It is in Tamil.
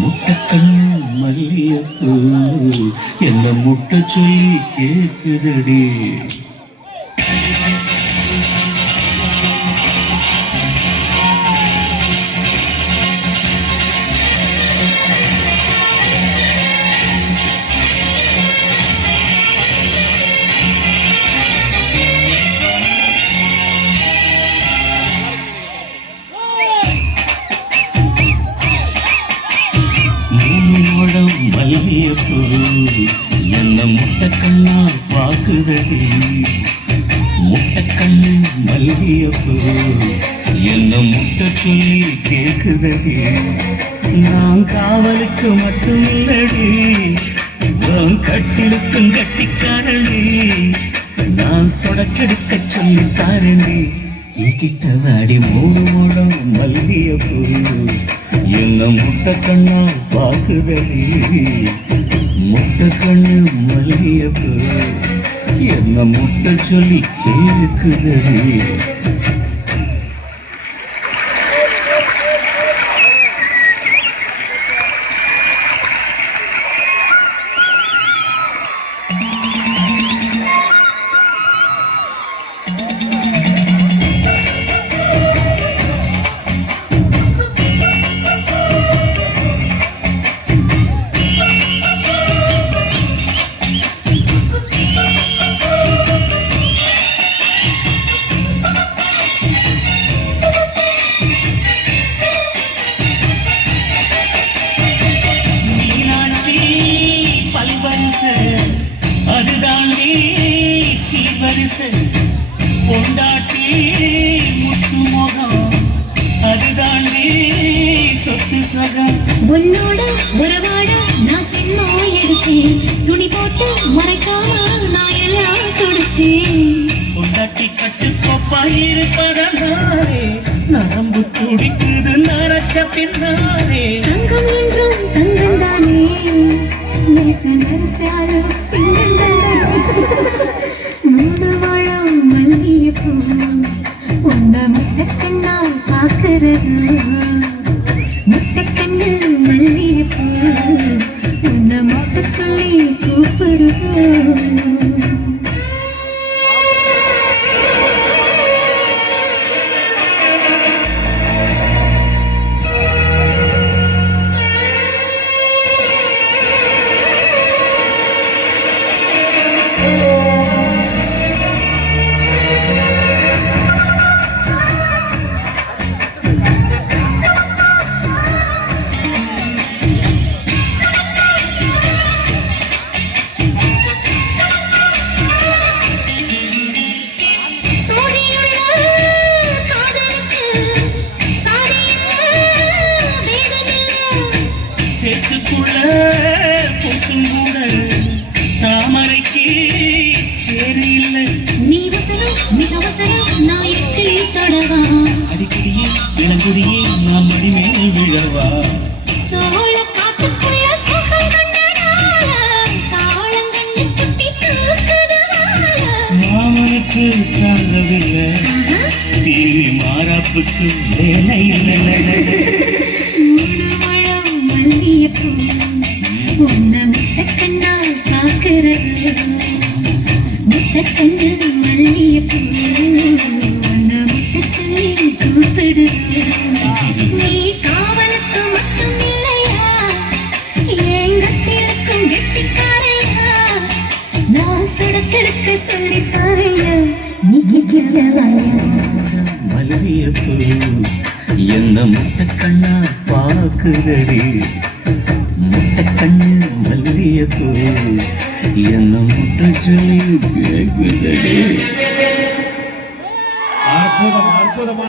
முட்டை கண்ணு மல்லியப்பூ என்ன முட்டை சொல்லி கேக்குதடி. மல்லியப்பூ என்ன முட்டை கண்ணா பாக்குதடி. முட்டை கண்ணு மல்லியப்பூ என்ன முட்டை சொல்லி கேக்குதடி. நான் காவலுக்கு மட்டும் இல்லடி, நான் கட்டிலுக்கும் கட்டிக்காரடி. நான் சொடக்கெடுக்க சொல்லி தாரண்டி. கிட்ட வாடி மூணு மூடம் மல்லியப்பூ என்ன முட்டை கண்ணா பாக்குதடி. முட்டை கண்ணு மல்லியப்பூ என்ன முட்டை சொல்லி கேக்குதடி. அதுதாண்டி சீர்வரிசை பொண்டாட்டி முத்து முகம், அதுதாண்டி சொத்து சகம். உன்னோட உறவாட நான் சினிமா எடுத்தேன், துணி போட்டு மறைக்காம நான் எல்லாம் கொடுத்தேன். பொண்டாட்டி கட்டுக்கோப்பா இருப்பதனாலே நரம்பு துடிக்குது நரச்ச பின்னாலே. தங்கம் என்றும் தங்கம் தானே, நடிச்சாலும் மூணு வாழம் மல்லியப்பூ உன்னை முட்டை கண்ணால் பார்க்கறது. முட்டை கண்ணு மல்லியப்பூ உன்னை முட்டை சொல்லி கூப்பிடுது. சேத்துக்குள்ள பூத்தும் கூட தாமரைக்கு சேரு இல்லை. நீ வசனம் மிக வசனம் நான் எட்டில் தொடவா. அடிக்கடியே இளங்குடியே நான் மடிமேல் விழவா. சோழ காட்டுக்குள்ள சுகம் கண்டனால தாளங்கண்ணு குட்டி தூக்குதுவால. மாமனுக்கு தாங்கவில்லை, இனி மாறாப்புக்கு வேலை இல்லை. மல்லியப்பூ உன்னை முட்டை கண்ணால் பார்க்கறது. முட்டை கண்ணு மல்லியப்பூ உன்னை முட்டை சொல்லி கூப்பிடுது. நீ காவலுக்கு மட்டும் இல்லையா, எங்கத்திலுக்கும் கெட்டிக்காரையா. நான் சொடக்கெடுக்க சொல்லி தரையா, நீ கேட்கிறவாயா. மல்லியப்பூ என்ன முட்டை கண்ணா பாக்குதடி. முட்டை கண்ணு மல்லியப்பூ என்ன முட்டை சொல்லி கேக்குதடி. அற்புதம் அற்புதம்.